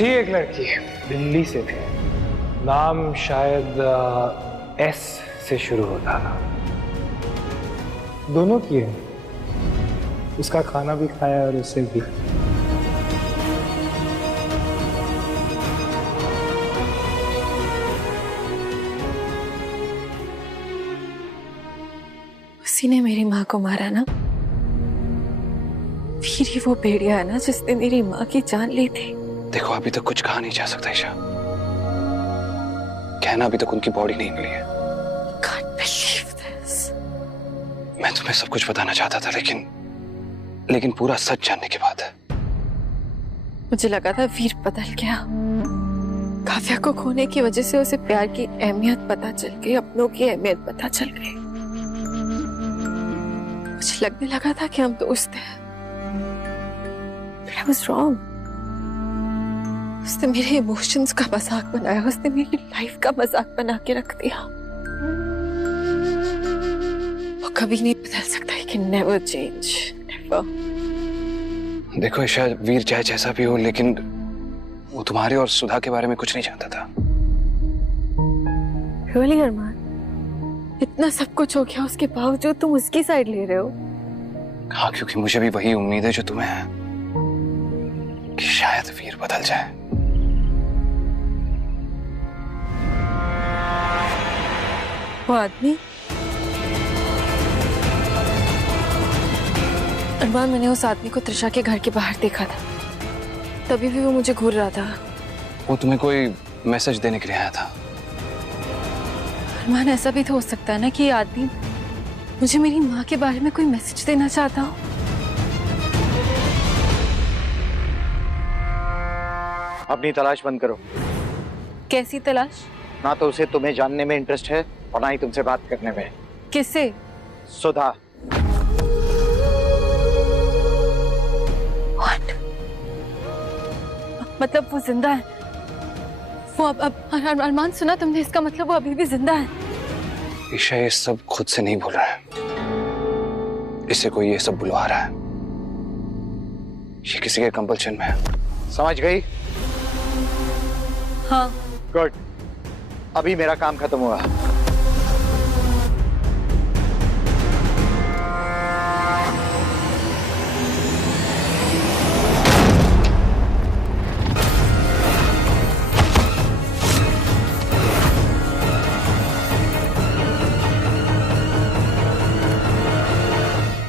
थी एक लड़की, दिल्ली से थी, नाम शायद एस से शुरू होता था। दोनों किए, उसका खाना भी खाया और उसे भी। उसी ने मेरी माँ को मारा ना। फिर ही वो भेड़िया है ना जिसने मेरी माँ की जान ली थी। देखो अभी तक कुछ कहा नहीं जा सकता ईशा, कहना अभी तक उनकी बॉडी नहीं मिली है। Can't believe this. मैं तुम्हें सब कुछ बताना चाहता था लेकिन पूरा सच जानने के बाद। मुझे लगा था वीर बदल गया। काव्या को खोने की वजह से उसे प्यार की अहमियत पता चल गई, अपनों की अहमियत पता चल गई। मुझे लगने लगा था कि हम दोस्त हैं। I was wrong. उसने मेरे इमोशंस का मजाक बनाया, उसने मेरी लाइफ का मजाक बना के रख दिया। वो कभी नहीं बदल सकता, he can never change, never. देखो ईशा, वीर चाहे जैसा भी हो लेकिन वो तुम्हारे और सुधा के बारे में कुछ नहीं जानता था। Really अरमान, इतना सब कुछ हो गया उसके बावजूद तुम उसकी साइड ले रहे हो? हाँ, क्योंकि मुझे भी वही उम्मीद है जो तुम्हें है कि शायद वीर बदल जाए। वो आदमी अरमान, मैंने उस आदमी को त्रिशा के घर के बाहर देखा था। तभी भी वो मुझे घूर रहा था। वो तुम्हें कोई मैसेज देने के लिए आया था। अरमान, ऐसा भी तो हो सकता है ना कि ये आदमी मुझे मेरी माँ के बारे में कोई मैसेज देना चाहता हो। अपनी तलाश बंद करो। कैसी तलाश? ना तो उसे तुम्हें जानने में इंटरेस्ट है और ना ही तुमसे बात करने में। किससे? सुधा। What? मतलब वो जिंदा है? वो अब अरमान, सुना तुमने? इसका मतलब वो अभी भी जिंदा है? ईशा ये सब खुद से नहीं बोल रहा है, इसे कोई ये सब बुलवा रहा है। ये किसी के कंपल्शन में है। समझ गई? हाँ। गुड, अभी मेरा काम खत्म हुआ।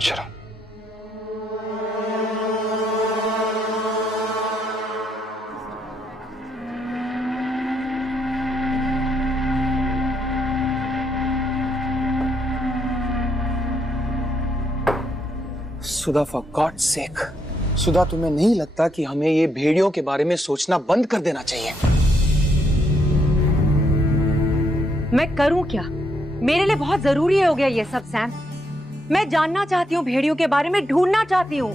चलो। सुधा, फॉर गॉड्स सेक, सुधा, तुम्हें नहीं लगता कि हमें ये भेड़ियों के बारे में सोचना बंद कर देना चाहिए? मैं करूं क्या? मेरे लिए बहुत जरूरी हो गया ये सब सैम। मैं जानना चाहती हूँ भेड़ियों के बारे में, ढूंढना चाहती हूँ।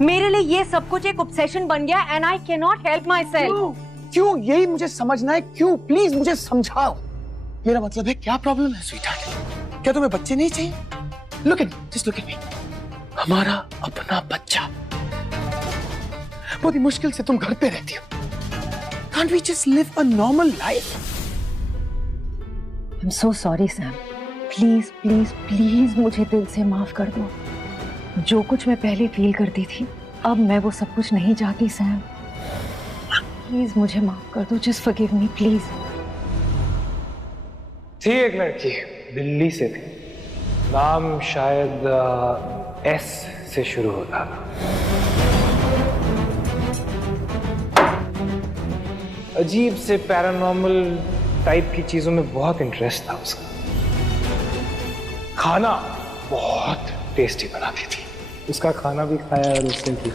मेरे लिए ये सब कुछ एक ऑब्सेशन बन गया and I can not help my self. क्यों? यही मुझे समझना है, क्यों? प्लीज मुझे समझाओ। मेरा मतलब है, क्या प्रॉब्लम है स्वीटहार्ट? क्या तुम्हें बच्चे नहीं चाहिए? Look at me, just look at me. हमारा अपना बच्चा। बहुत ही मुश्किल से तुम घर पे रहती हो। Can't we just live a normal life? I'm so sorry Sam. Please please please मुझे दिल से माफ कर दो। जो कुछ मैं पहले फील करती थी, अब मैं वो सब कुछ नहीं चाहती सैम। प्लीज मुझे माफ कर दो, जस्ट फॉरगिव मी प्लीज। थी एक लड़की, दिल्ली से थी, नाम शायद एस से शुरू होता था। अजीब से पैरानॉर्मल टाइप की चीजों में बहुत इंटरेस्ट था उसका। खाना बहुत टेस्टी बनाती थी, उसका खाना भी खाया और उससे भी।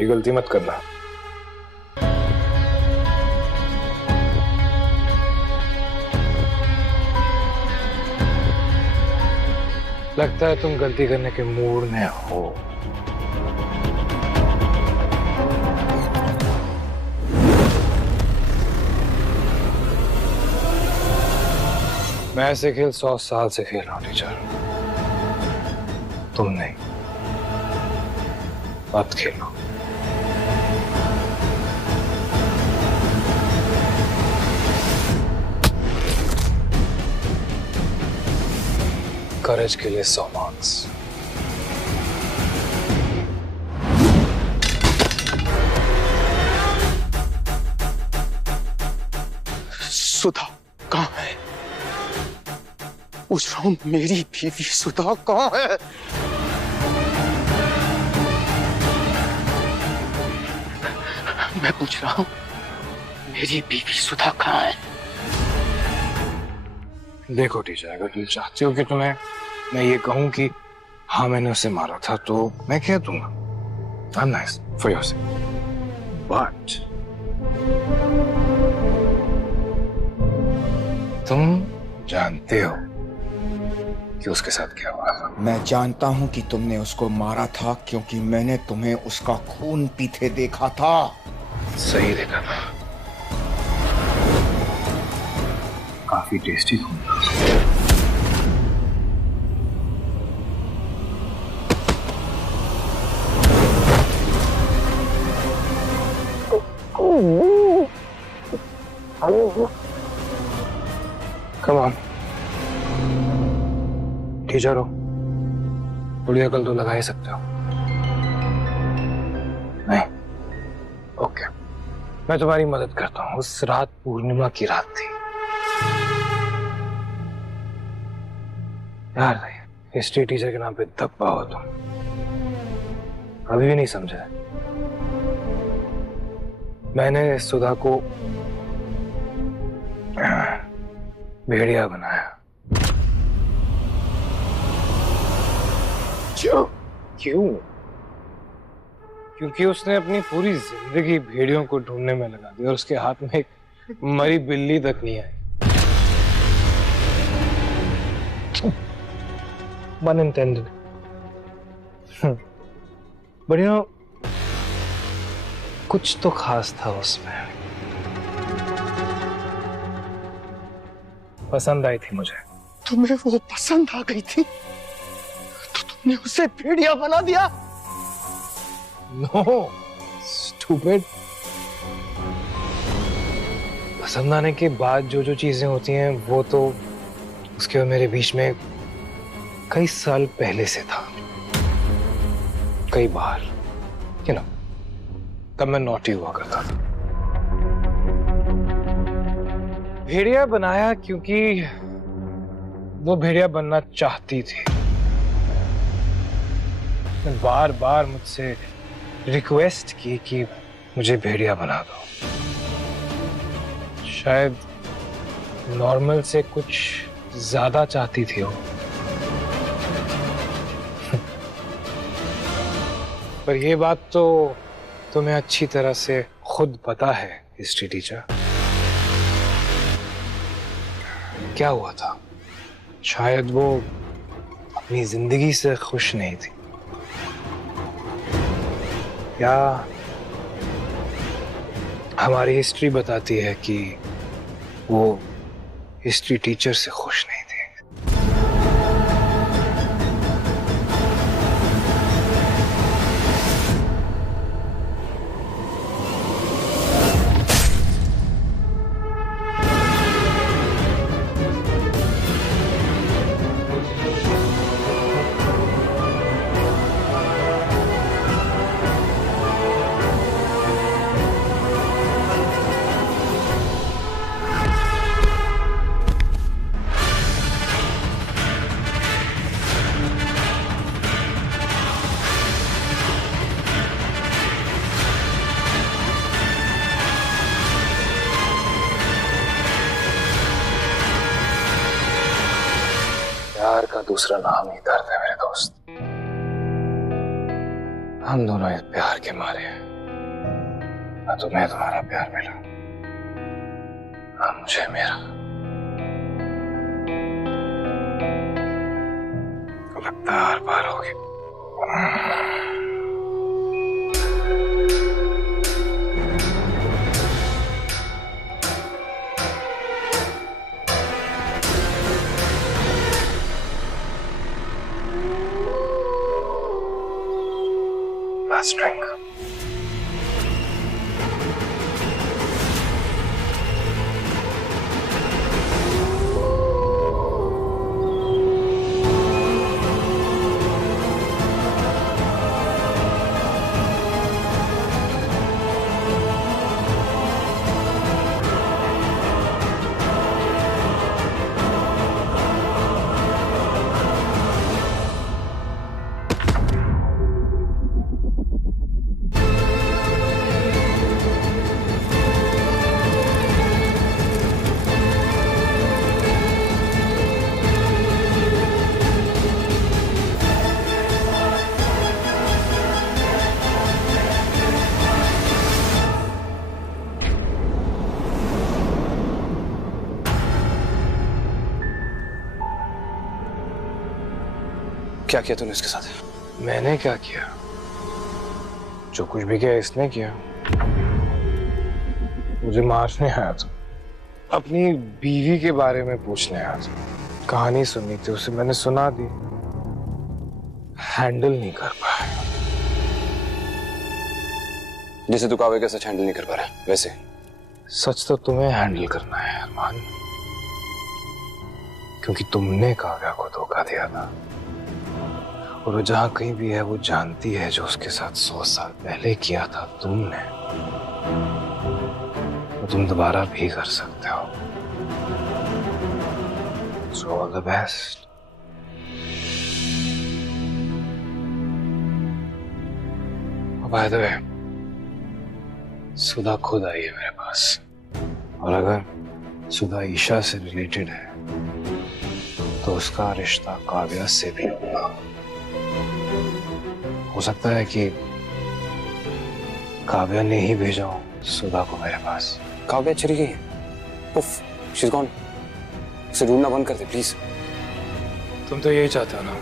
ये गलती मत करना। लगता है तुम गलती करने के मूड में हो। मैं ऐसे खेल 100 साल से खेल रहा हूं टीचर, तुम नहीं। मत खेलो। करेज के लिए 100 मार्क्स। सुधा कहाँ है? पूछ रहा हूं, मेरी बीवी सुधा कहाँ है? मैं पूछ रहा हूं, मेरी बीवी सुधा कहाँ है? देखो टीचर, अगर तुम चाहती हो कि तुम्हें मैं ये कहूं कि हाँ मैंने उसे मारा था, तो मैं कह दूंगा। I'm nice for your sake. But तुम जानते हो कि उसके साथ क्या हुआ था? मैं जानता हूं कि तुमने उसको मारा था क्योंकि मैंने तुम्हें उसका खून पीते देखा था। सही देखा था, काफी टेस्टी खून था। Come on. टीचर हो, थोड़ी अकल तो लगा ही सकते हो। नहीं? ओके, मैं तुम्हारी मदद करता हूँ। उस रात पूर्णिमा की रात थी यार। हिस्ट्री टीचर के नाम पे धब्बा हो तुम, अभी भी नहीं समझा। मैंने सुधा को भेड़िया बनाया। क्यों? क्यों? क्योंकि उसने अपनी पूरी जिंदगी भेड़ियों को ढूंढने में लगा दी और उसके हाथ में एक मरी बिल्ली तक नहीं आई। Unintended. But you know, कुछ तो खास था उसमें। पसंद आई थी मुझे। तुम्हें वो पसंद आ गई थी तो तुमने उसे भेड़िया बना दिया? No, stupid. पसंद आने के बाद जो जो चीजें होती हैं वो तो उसके और मेरे बीच में कई साल पहले से था। कई बार, you know, तब मैं नॉटी हुआ करता था। भेड़िया बनाया क्योंकि वो भेड़िया बनना चाहती थी। बार बार मुझसे रिक्वेस्ट की कि मुझे भेड़िया बना दो। शायद नॉर्मल से कुछ ज्यादा चाहती थी वो। पर ये बात तो तुम्हें अच्छी तरह से खुद पता है हिस्ट्री टीचर। क्या हुआ था? शायद वो अपनी जिंदगी से खुश नहीं थी, या हमारी हिस्ट्री बताती है कि वो हिस्ट्री टीचर से खुश नहीं थी। प्यार का दूसरा नाम ही दर्द है मेरे दोस्त। हम दोनों इस प्यार के मारे हैं। ना तुम्हें तुम्हारा प्यार मिला, ना मुझे मेरा। लगता है हर बार होगी। Last drink. क्या किया तूने इसके साथ? मैंने क्या किया? जो कुछ भी किया इसने किया। मुझे मारने आया था, अपनी बीवी के बारे में पूछने आया था, कहानी सुननी थी उसे, मैंने सुना दी, हैंडल नहीं कर पाया। जैसे तू काव्या का सच हैंडल नहीं कर पा रहा वैसे। सच तो तुम्हें हैंडल करना है अरमान, क्योंकि तुमने काव्या को धोखा दिया था और वो जहां कहीं भी है वो जानती है जो उसके साथ 100 साल पहले किया था तुमने, वो तुम दोबारा भी कर सकते हो। So all the best. By the way, सुधा खुद आई है मेरे पास, और अगर सुधा ईशा से रिलेटेड है तो उसका रिश्ता काव्या से भी होगा। हो सकता है कि काव्या ने ही भेजा हो सुधा को मेरे पास। काव्या चली गई है। उफ, she's gone. उसे ढूंढना बंद कर दे प्लीज। तुम तो यही चाहते हो ना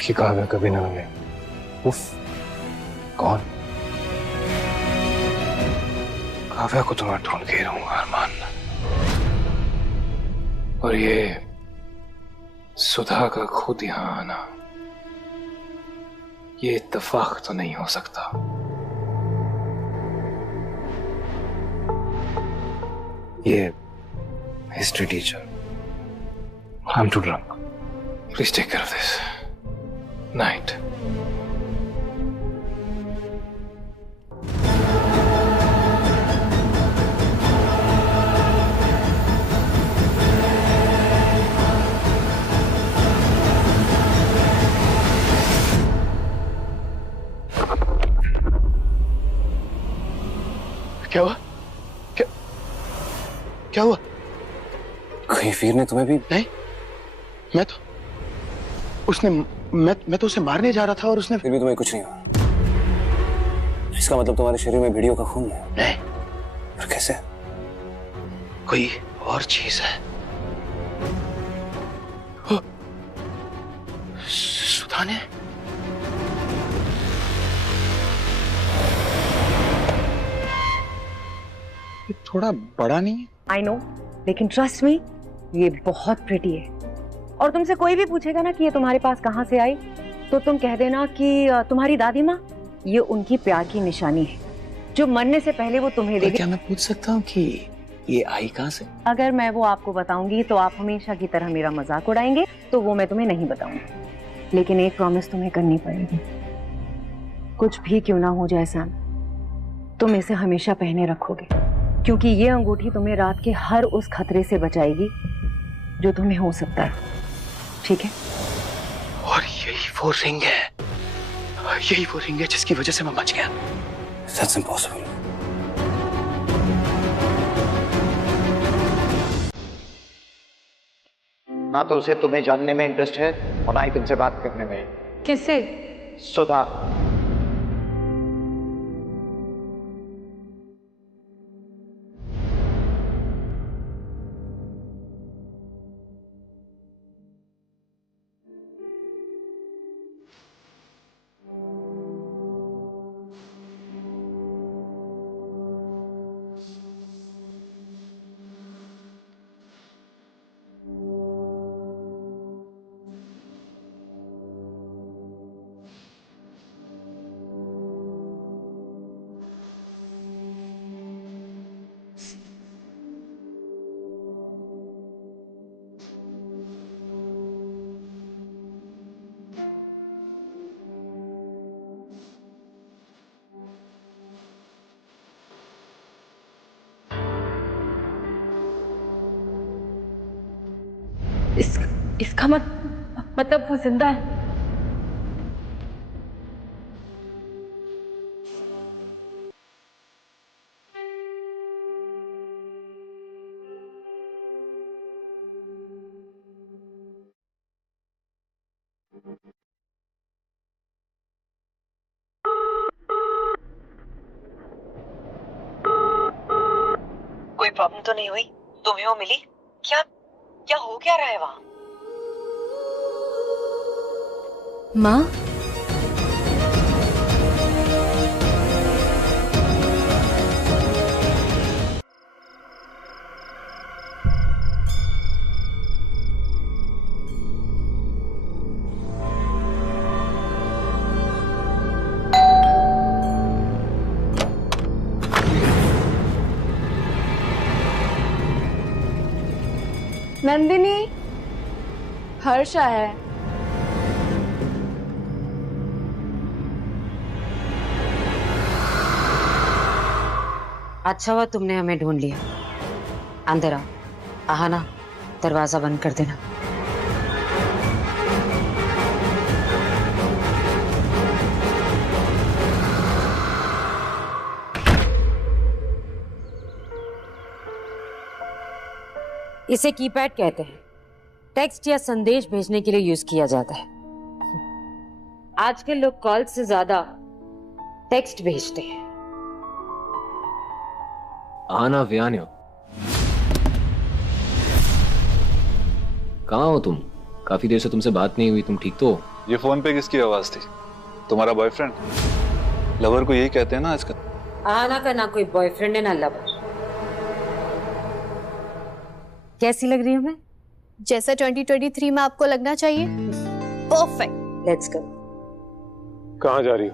कि काव्या कभी ना मिले। उफ, कौन? काव्या को तो मैं ढूंढ के ही रहूंगा अरमान, और ये सुधा का खुद यहां आना ये इत्तेफाक तो नहीं हो सकता। ये history teacher, I'm too drunk. Please take care of this. Night. क्या हुआ? क्या हुआ? कहीं वीर ने तुम्हें भी? नहीं, मैं तो उसे मारने जा रहा था और उसने। फिर भी तुम्हें कुछ नहीं हुआ? इसका मतलब तुम्हारे शरीर में भेड़ियों का खून है? नहीं। और कैसे? कोई और चीज है। सुधा ने। ये थोड़ा बड़ा नहीं है? आई नो, लेकिन ट्रस्ट मी, ये बहुत प्रिटी है। और तुमसे कोई भी पूछेगा ना कि ये तुम्हारे पास कहाँ से आई, तो तुम कह देना कि तुम्हारी दादी माँ, ये उनकी प्यार की निशानी है जो मरने से पहले वो तुम्हें देगी। क्या मैं पूछ सकता हूँ कि ये आई कहाँ से? अगर मैं वो आपको बताऊंगी तो आप हमेशा की तरह मेरा मजाक उड़ाएंगे, तो वो मैं तुम्हें नहीं बताऊंगी। लेकिन एक प्रॉमिस तुम्हें करनी पड़ेगी, कुछ भी क्यों ना हो जाए सैम, तुम इसे हमेशा पहने रखोगे, क्योंकि ये अंगूठी तुम्हें रात के हर उस खतरे से बचाएगी जो तुम्हें हो सकता है, ठीक है? और यही वो रिंग है जिसकी वजह से मैं बच गया। That's impossible. ना तो उसे तुम्हें जानने में इंटरेस्ट है और ना ही तुमसे बात करने में। किससे? सुधा। इसका मतलब वो जिंदा है। कोई प्रॉब्लम तो नहीं हुई? तुम्हें वो मिली? क्या क्या हो क्या रहा है वहां? माँ, नंदिनी, हर्ष आया है। अच्छा हुआ तुमने हमें ढूंढ लिया। अंदर आओ। आहाना, दरवाजा बंद कर देना। इसे कीपैड कहते हैं। टेक्स्ट या संदेश भेजने के लिए यूज किया जाता है। आजकल लोग कॉल से ज्यादा टेक्स्ट भेजते हैं। आना व्यान्यो, कहाँ हो तुम? काफी देर से तुमसे बात नहीं हुई, तुम ठीक तो हो? ये फोन पे किसकी आवाज थी? तुम्हारा बॉयफ्रेंड? लवर को यही कहते हैं ना आजकल। आना का ना कोई बॉयफ्रेंड है ना लवर। कैसी लग रही हूँ मैं? जैसा 2023 में आपको लगना चाहिए। परफेक्ट। Let's go. कहाँ जा रही हो?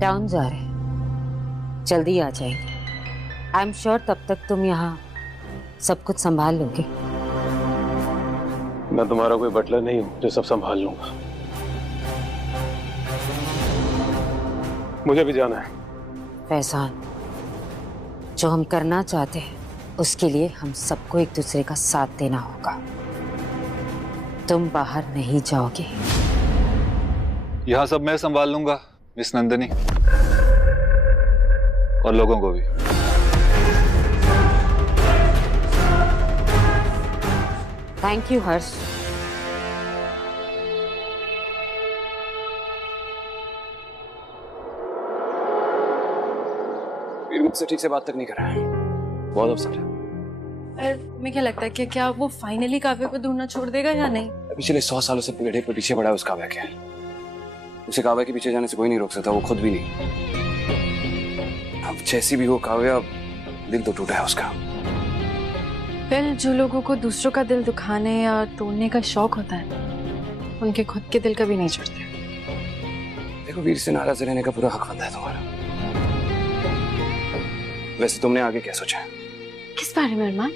टाउन जा रहे हैं, जल्दी आ जाएंगे। आई एम श्योर तब तक तुम यहाँ सब कुछ संभाल लोगे। मैं तुम्हारा कोई बटलर नहीं हूँ जो सब संभाल लूंगा। मुझे भी जाना है। फैजान, जो हम करना चाहते हैं उसके लिए हम सबको एक दूसरे का साथ देना होगा। तुम बाहर नहीं जाओगे। यहाँ सब मैं संभाल लूंगा मिस नंदिनी, और लोगों को भी। थैंक यू हर्ष। वीर मुझसे ठीक से बात तक नहीं कर रहा है, बहुत अपसेट है। तुम्हें क्या लगता है कि क्या वो फाइनली काव्य को ढूंढना छोड़ देगा या नहीं? पिछले 100 सालों से पेड़े पे पीछे पड़ा है उसका काव्य। क्या है, उसे काव्य के पीछे जाने से कोई नहीं रोक सकता, वो खुद भी नहीं। अब जैसी भी हो काव्य, दिल तो टूटा है उसका। वेल, जो लोगों को दूसरों का दिल दुखाने या तोड़ने का शौक होता है, उनके खुद के दिल कभी नहीं जुड़ते। देखो, वीर से नाराज रहने का पूरा हक बनता है तुम्हारा। वैसे तुमने आगे क्या सोचा है? किस बारे में अरमान?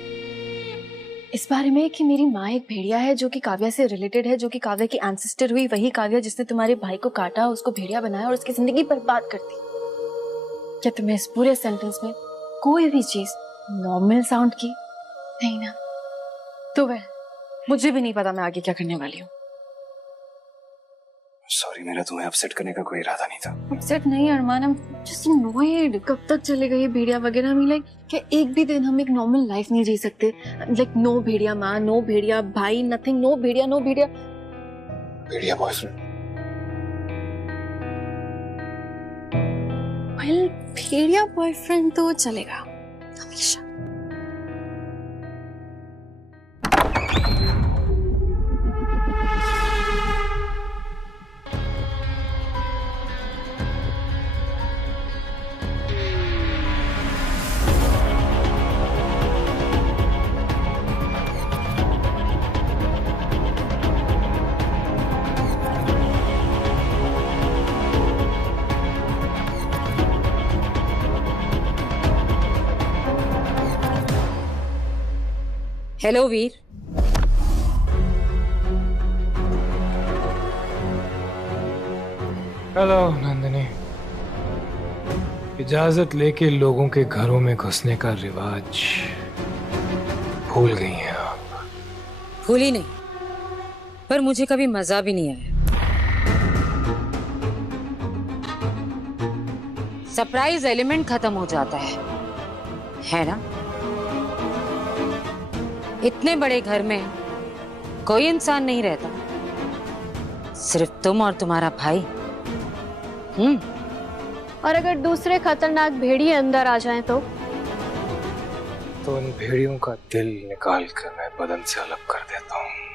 इस बारे में कि मेरी माँ एक भेड़िया है जो कि काव्या से रिलेटेड है, जो कि काव्या की एंसेस्टर हुई, वही काव्या जिसने तुम्हारे भाई को काटा, उसको भेड़िया बनाया और उसकी जिंदगी बर्बाद कर दी। क्या तुम्हें इस पूरे सेंटेंस में कोई भी चीज नॉर्मल साउंड की? नहीं ना? तो वह मुझे भी नहीं पता मैं आगे क्या करने वाली हूँ। सॉरी, मेरा तुम्हें अपसेट करने का कोई इरादा नहीं था। अपसेट नहीं अरमान, I'm just annoyed। कब तक चलेगा ये भेड़िया वगैरह? लाइक क्या एक भी दिन हम एक नॉर्मल लाइफ नहीं जी सकते? लाइक नो भेड़िया माँ, नो भेड़िया भाई, नथिंग, नो भेड़िया, नो भेड़िया। भेड़िया बॉयफ्रेंड? वेल, भेड़िया बॉयफ्रेंड तो चलेगा हमेशा। हेलो वीर। हेलो नंदिनी। इजाजत लेके लोगों के घरों में घुसने का रिवाज भूल गई हैं भूली नहीं, पर मुझे कभी मजा भी नहीं आया। सरप्राइज एलिमेंट खत्म हो जाता है ना? इतने बड़े घर में कोई इंसान नहीं रहता, सिर्फ तुम और तुम्हारा भाई। और अगर दूसरे खतरनाक भेड़िए अंदर आ जाएं तो उन भेड़ियों का दिल निकाल कर मैं बदन से अलग कर देता हूँ।